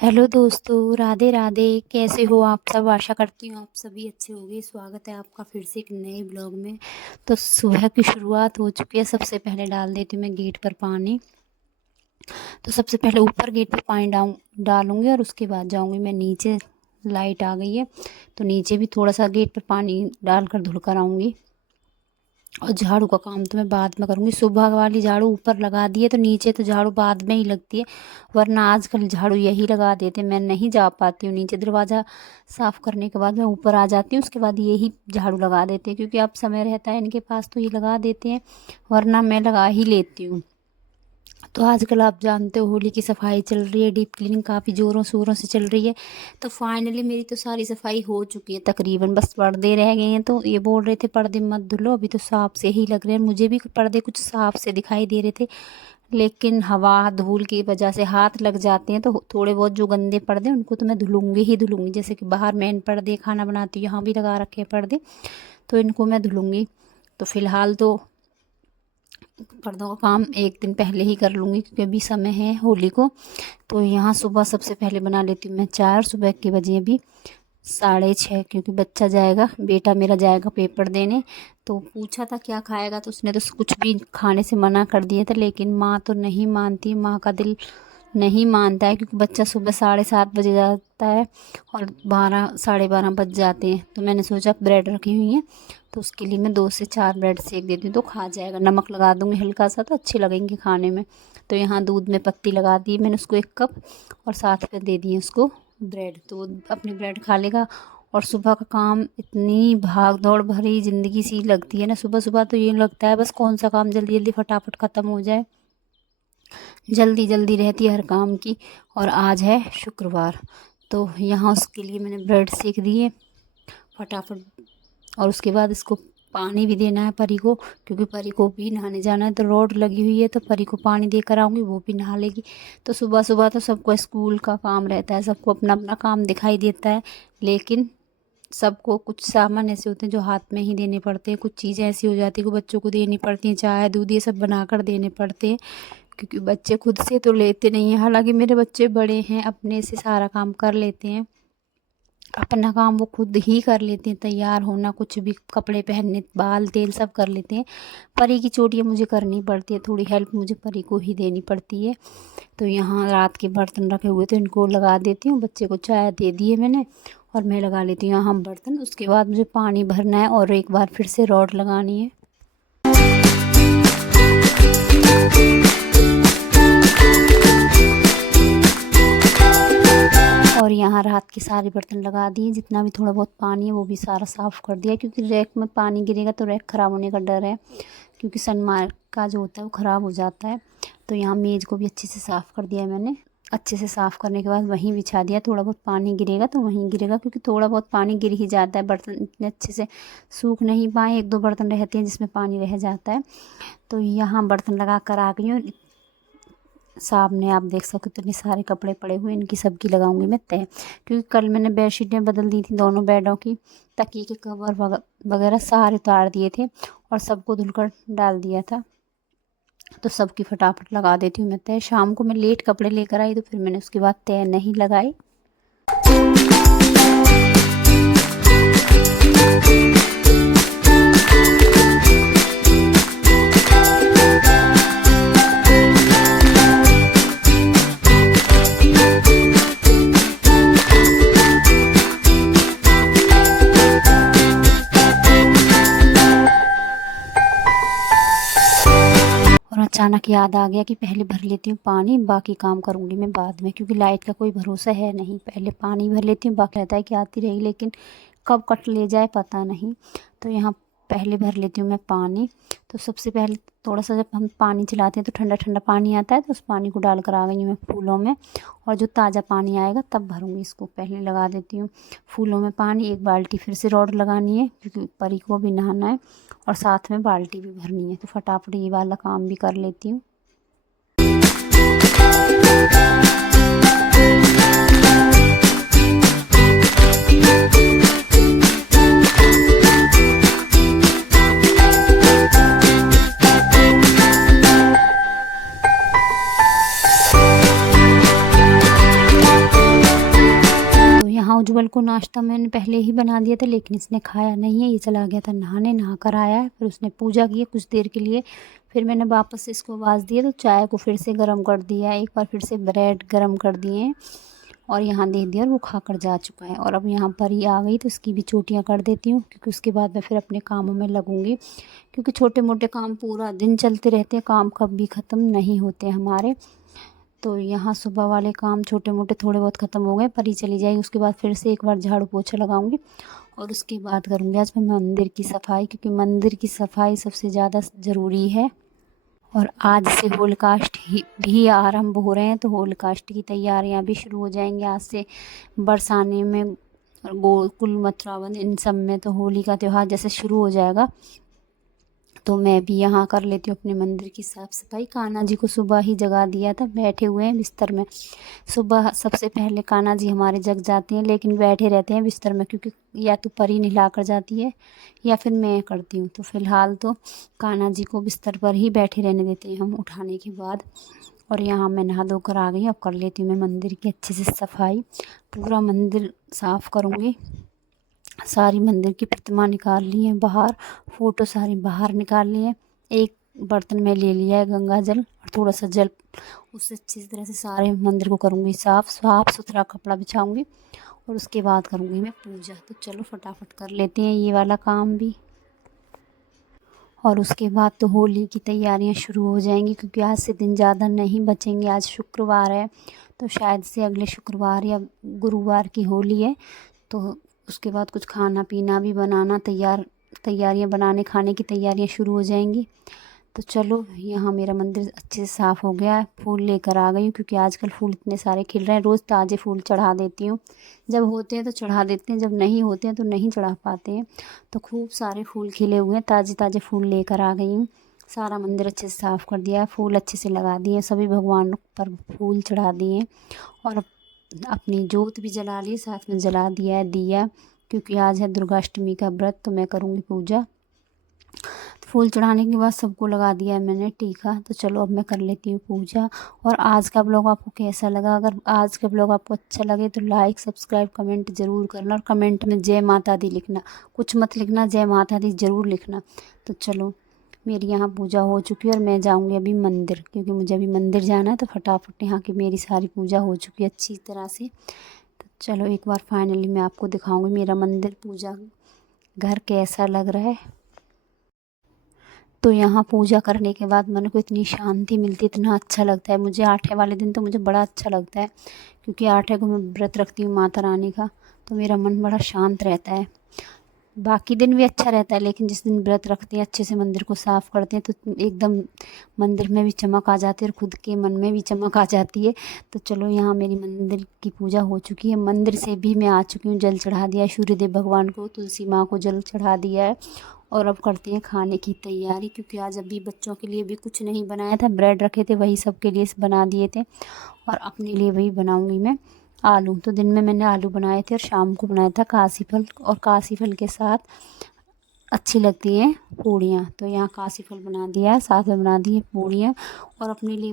Hello दोस्तों, राधे राधे। कैसे हो आप सब? आशा करती हूँ आप सभी अच्छे होंगे। स्वागत है आपका फिर से एक नए ब्लॉग में। तो सुबह की शुरुआत हो चुकी है। सबसे पहले डाल देती हूँ मैं गेट पर पानी। तो सबसे पहले ऊपर गेट पर पानी डालूंगी और उसके बाद जाऊंगी मैं नीचे। लाइट आ गई है तो नीचे भी थोड़ा सा गेट पर पानी डालकर धुल कर आऊँगी। और झाड़ू का काम तो मैं बाद में करूँगी। सुबह वाली झाड़ू ऊपर लगा दी है तो नीचे तो झाड़ू बाद में ही लगती है, वरना आजकल झाड़ू यही लगा देते हैं। मैं नहीं जा पाती हूँ नीचे। दरवाज़ा साफ़ करने के बाद मैं ऊपर आ जाती हूँ, उसके बाद यही झाड़ू लगा देते हैं, क्योंकि अब समय रहता है इनके पास तो ये लगा देते हैं, वरना मैं लगा ही लेती हूँ। तो आजकल आप जानते हो होली की सफाई चल रही है, डीप क्लीनिंग काफ़ी ज़ोरों शोरों से चल रही है। तो फाइनली मेरी तो सारी सफाई हो चुकी है तकरीबन, बस पर्दे रह गए हैं। तो ये बोल रहे थे पर्दे मत धुलो, अभी तो साफ से ही लग रहे हैं। मुझे भी पर्दे कुछ साफ से दिखाई दे रहे थे, लेकिन हवा धूल की वजह से हाथ लग जाते हैं। तो थोड़े बहुत जो गंदे पर्दे उनको तो मैं धुलूँगी ही धुलूँगी। जैसे कि बाहर मेन पर्दे, खाना बनाती हूँ यहाँ भी लगा रखे हैं पर्दे, तो इनको मैं धुलूँगी। तो फ़िलहाल तो पर्दों का काम एक दिन पहले ही कर लूँगी, क्योंकि अभी समय है होली को। तो यहाँ सुबह सबसे पहले बना लेती हूँ मैं चाय। और सुबह के बजे अभी 6:30, क्योंकि बच्चा जाएगा, बेटा मेरा जाएगा पेपर देने। तो पूछा था क्या खाएगा, तो उसने तो कुछ भी खाने से मना कर दिया था। लेकिन माँ तो नहीं मानती, माँ का दिल नहीं मानता है, क्योंकि बच्चा सुबह 7:30 बजे जाता है और 12 साढ़े 12 बज जाते हैं। तो मैंने सोचा ब्रेड रखी हुई है तो उसके लिए मैं 2 से 4 ब्रेड सेक देती हूँ, तो खा जाएगा। नमक लगा दूँगी हल्का सा, तो अच्छे लगेंगे खाने में। तो यहाँ दूध में पत्ती लगा दी मैंने उसको 1 कप, और साथ में दे दिए उसको ब्रेड, तो वो अपनी ब्रेड खा लेगा। और सुबह का काम इतनी भाग दौड़ भरी ज़िंदगी सी लगती है ना, सुबह सुबह तो ये लगता है बस कौन सा काम जल्दी जल्दी फटाफट ख़त्म हो जाए। जल्दी जल्दी रहती है हर काम की। और आज है शुक्रवार, तो यहाँ उसके लिए मैंने ब्रेड सेक दिए फटाफट। और उसके बाद इसको पानी भी देना है परी को, क्योंकि परी को भी नहाने जाना है। तो रोड लगी हुई है तो परी को पानी देकर आऊँगी, वो भी नहा लेगी। तो सुबह सुबह तो सबको स्कूल का काम रहता है, सबको अपना अपना काम दिखाई देता है। लेकिन सबको कुछ सामान ऐसे होते हैं जो हाथ में ही देने पड़ते हैं, कुछ चीज़ें ऐसी हो जाती है कि बच्चों को देनी पड़ती हैं, चाय दूध ये सब बनाकर देने पड़ते हैं, क्योंकि बच्चे खुद से तो लेते नहीं हैं। हालांकि मेरे बच्चे बड़े हैं, अपने से सारा काम कर लेते हैं, अपना काम वो खुद ही कर लेते हैं। तैयार होना, कुछ भी कपड़े पहनने, बाल तेल सब कर लेते हैं। परी की चोटियाँ मुझे करनी पड़ती है, थोड़ी हेल्प मुझे परी को ही देनी पड़ती है। तो यहाँ रात के बर्तन रखे हुए थे, इनको लगा देती हूँ। बच्चे को चाय दे दी है मैंने, और मैं लगा लेती हूँ यहाँ बर्तन। उसके बाद मुझे पानी भरना है और एक बार फिर से रॉड लगानी है। और यहाँ रात के सारे बर्तन लगा दिए, जितना भी थोड़ा बहुत पानी है वो भी सारा साफ़ कर दिया, क्योंकि रैक में पानी गिरेगा तो रैक ख़राब होने का डर है, क्योंकि सनमाइका का जो होता है वो ख़राब हो जाता है। तो यहाँ मेज़ को भी अच्छे से साफ़ कर दिया है मैंने। अच्छे से साफ़ करने के बाद वहीं बिछा दिया। थोड़ा बहुत पानी गिरेगा तो वहीं गिरेगा, क्योंकि थोड़ा बहुत पानी गिर ही जाता है, बर्तन इतने अच्छे से सूख नहीं पाए। 1-2 बर्तन रहते हैं जिसमें पानी रह जाता है। तो यहाँ बर्तन लगा कर आ गई हूँ। सामने आप देख सकते हो इतने सारे कपड़े पड़े हुए, इनकी सबकी लगाऊंगी मैं तय, क्योंकि कल मैंने बेडशीटें बदल दी थी, दोनों बेडों की। तकिए के कवर वगैरह सारे उतार दिए थे और सबको धुलकर डाल दिया था। तो सबकी फटाफट लगा देती हूँ मैं तय। शाम को मैं लेट कपड़े लेकर आई, तो फिर मैंने उसके बाद तय नहीं लगाई। अचानक याद आ गया कि पहले भर लेती हूँ पानी, बाकी काम करूँगी मैं बाद में, क्योंकि लाइट का कोई भरोसा है नहीं। पहले पानी भर लेती हूँ, बाकी रहता है कि आती रहेगी, लेकिन कब कट ले जाए पता नहीं। तो यहाँ पहले भर लेती हूँ मैं पानी। तो सबसे पहले थोड़ा सा जब हम पानी चलाते हैं तो ठंडा ठंडा पानी आता है, तो उस पानी को डाल कर आ गई हूँ मैं फूलों में। और जो ताज़ा पानी आएगा तब भरूँगी इसको, पहले लगा देती हूँ फूलों में पानी। 1 बाल्टी फिर से रॉड लगानी है, क्योंकि परी को भी नहाना है, और साथ में बाल्टी भी भरनी है। तो फटाफट ये वाला काम भी कर लेती हूँ। उज्जवल को नाश्ता मैंने पहले ही बना दिया था, लेकिन इसने खाया नहीं है। ये चला गया था नहाने, नहा कर आया है, फिर उसने पूजा की है कुछ देर के लिए। फिर मैंने वापस से इसको आवाज़ दी तो चाय को फिर से गर्म कर दिया, एक बार फिर से ब्रेड गर्म कर दिए और यहाँ दे दिया और वो खा कर जा चुका है। और अब यहाँ पर ही आ गई तो इसकी भी चोटियाँ कर देती हूँ, क्योंकि उसके बाद मैं फिर अपने कामों में लगूंगी, क्योंकि छोटे मोटे काम पूरा दिन चलते रहते हैं, काम कभी ख़त्म नहीं होते हमारे। तो यहाँ सुबह वाले काम छोटे मोटे थोड़े बहुत ख़त्म हो गए, परी चली जाएगी, उसके बाद फिर से एक बार झाड़ू पोछा लगाऊंगी और उसके बाद करूँगी आज मैं मंदिर की सफाई, क्योंकि मंदिर की सफाई सबसे ज़्यादा ज़रूरी है। और आज से होलिकाष्ट भी आरंभ हो रहे हैं, तो होलिकाष्ट की तैयारियां भी शुरू हो जाएंगी आज से। बरसाने में और गोकुल मथुरा वन इन सब में तो होली का त्यौहार जैसे शुरू हो जाएगा, तो मैं भी यहाँ कर लेती हूँ अपने मंदिर की साफ़ सफाई। कान्हा जी को सुबह ही जगा दिया था, बैठे हुए हैं बिस्तर में। सुबह सबसे पहले कान्हा जी हमारे जग जाते हैं, लेकिन बैठे रहते हैं बिस्तर में, क्योंकि या तो परी नहला कर जाती है या फिर मैं करती हूँ। तो फ़िलहाल तो कान्हा जी को बिस्तर पर ही बैठे रहने देते हैं हम उठाने के बाद। और यहाँ मैं नहा धोकर आ गई, अब कर लेती हूँ मैं मंदिर की अच्छे से सफाई। पूरा मंदिर साफ़ करूँगी, सारी मंदिर की प्रतिमा निकाल ली है बाहर, फ़ोटो सारी बाहर निकाल ली है। एक बर्तन में ले लिया है गंगा जल और थोड़ा सा जल, उससे अच्छी तरह से सारे मंदिर को करूँगी साफ़ सुथरा कपड़ा बिछाऊँगी और उसके बाद करूँगी मैं पूजा। तो चलो फटाफट कर लेते हैं ये वाला काम भी, और उसके बाद तो होली की तैयारियां शुरू हो जाएंगी, क्योंकि आज से दिन ज़्यादा नहीं बचेंगे। आज शुक्रवार है, तो शायद से अगले शुक्रवार या गुरुवार की होली है। तो उसके बाद कुछ खाना पीना भी बनाना, तैयारियां बनाने खाने की तैयारियां शुरू हो जाएंगी। तो चलो यहाँ मेरा मंदिर अच्छे से साफ़ हो गया है, फूल लेकर आ गई हूँ, क्योंकि आजकल फूल इतने सारे खिल रहे हैं। रोज़ ताज़े फूल चढ़ा देती हूँ, जब होते हैं तो चढ़ा देते हैं, जब नहीं होते हैं तो नहीं चढ़ा पाते हैं। तो खूब सारे फूल खिले हुए हैं, ताज़े ताज़े फूल लेकर आ गई हूँ। सारा मंदिर अच्छे से साफ़ कर दिया है, फूल अच्छे से लगा दिए, सभी भगवानों पर फूल चढ़ा दिए और अपनी जोत भी जला ली, साथ में जला दिया है दिया, क्योंकि आज है दुर्गाष्टमी का व्रत, तो मैं करूँगी पूजा। फूल चढ़ाने के बाद सबको लगा दिया है मैंने टीका। तो चलो अब मैं कर लेती हूँ पूजा। और आज का ब्लॉग आपको कैसा लगा? अगर आज का ब्लॉग आपको अच्छा लगे तो लाइक सब्सक्राइब कमेंट ज़रूर करना, और कमेंट में जय माता दी लिखना, कुछ मत लिखना, जय माता दी ज़रूर लिखना। तो चलो मेरी यहाँ पूजा हो चुकी है और मैं जाऊँगी अभी मंदिर, क्योंकि मुझे अभी मंदिर जाना है। तो फटाफट यहाँ की मेरी सारी पूजा हो चुकी है अच्छी तरह से। तो चलो एक बार फाइनली मैं आपको दिखाऊँगी मेरा मंदिर पूजा घर कैसा लग रहा है। तो यहाँ पूजा करने के बाद मन को इतनी शांति मिलती, इतना अच्छा लगता है मुझे। आठे वाले दिन तो मुझे बड़ा अच्छा लगता है, क्योंकि आठे को मैं व्रत रखती हूँ माता रानी का, तो मेरा मन बड़ा शांत रहता है। बाकी दिन भी अच्छा रहता है, लेकिन जिस दिन व्रत रखते हैं अच्छे से मंदिर को साफ़ करते हैं तो एकदम मंदिर में भी चमक आ जाती है और खुद के मन में भी चमक आ जाती है। तो चलो यहाँ मेरी मंदिर की पूजा हो चुकी है, मंदिर से भी मैं आ चुकी हूँ, जल चढ़ा दिया है सूर्यदेव भगवान को, तुलसी माँ को जल चढ़ा दिया है। और अब करते हैं खाने की तैयारी, क्योंकि आज अभी बच्चों के लिए भी कुछ नहीं बनाया था, ब्रेड रखे थे वही सबके लिए बना दिए थे, और अपने लिए वही बनाऊँगी मैं आलू। तो दिन में मैंने आलू बनाए थे और शाम को बनाया था काशी फल, और काशी फल के साथ अच्छी लगती हैं पूड़ियाँ। तो यहाँ काशी फल बना दिया है, साथ में बना दी है पूड़ियाँ, और अपने लिए